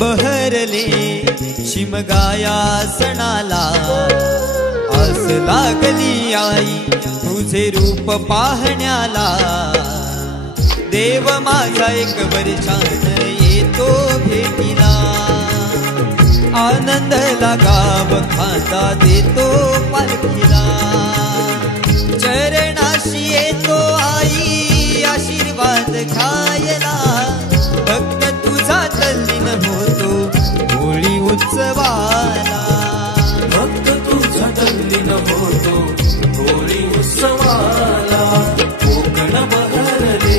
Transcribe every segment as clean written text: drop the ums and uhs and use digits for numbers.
बहरले शिमगाया सणाला, आस लागली आई तुझे रूप पाहण्याला। देव माझा एक वर्षान येतो भेटीला, आनंद गाव खांदा देतो पालखीला। चरणाशी येतो आई आशीर्वाद खायला, भक्त तुझा तल्लीन होतो होळी उत्सवाला। भक्त तुझा तल्लीन होतो होळी उत्सवाला। कोकण बहरले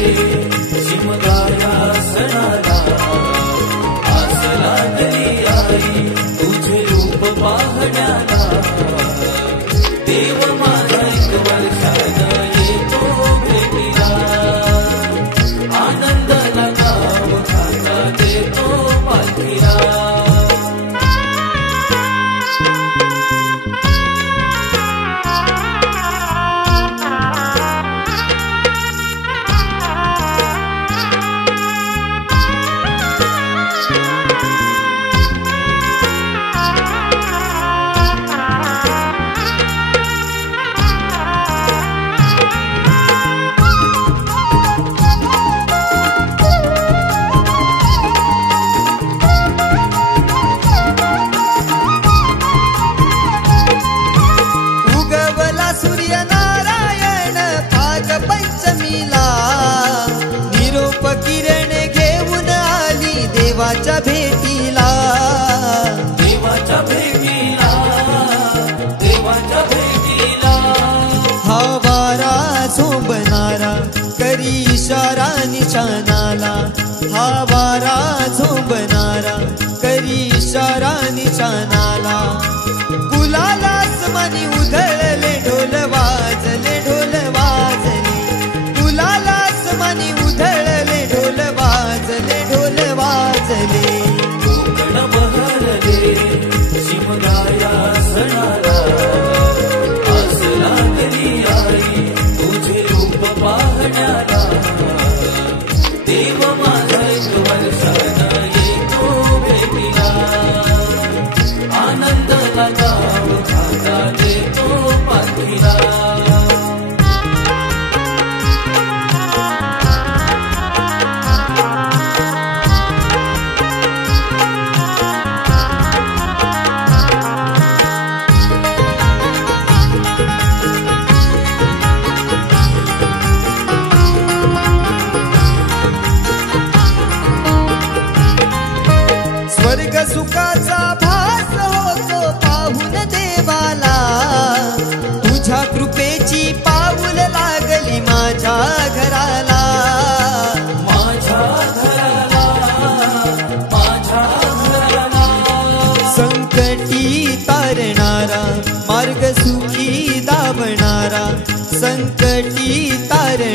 शिमगाया सणाला, आस लागली आई तुझे रूप पाहण्याला। देव माझा एक वर्षान येतो भेटीला, आनंदाला गाव खांदा देतो पालखीला। सूर्यनारायण भाग पंचमीला, निरोप किरण घेऊन आली देवाच्या भेटीला। देवाच्या भेटीला, देवाच्या भेटीला। हा वारा झोंबणारा करी इशारा निशाणाला, हा वारा झोंबणारा करी इशारा निशाणाला। गुलाला आसमानी उधळले ढोल वाजले, ढोल वाजले। गुलाला आसमानी उधळले ढोल वाजले, ढोल वाजले। कोकण बहरले शिमगाया सणाला, आस लागली आई तुझे रूप पाहण्याला। देव माझा एक वर्षान येतो भेटीला, आनंदाला गाव खांदा देतो पालखीला। स्वर्ग सुखाचा भास होतो पाहून देवाला, तुझ्या कृपेची पाऊल लागली माझ्या घराला। माझ्या घराला, माझ्या घराला। संकटी तारणारा मार्ग सुखी दावणारा, संकटी तारणा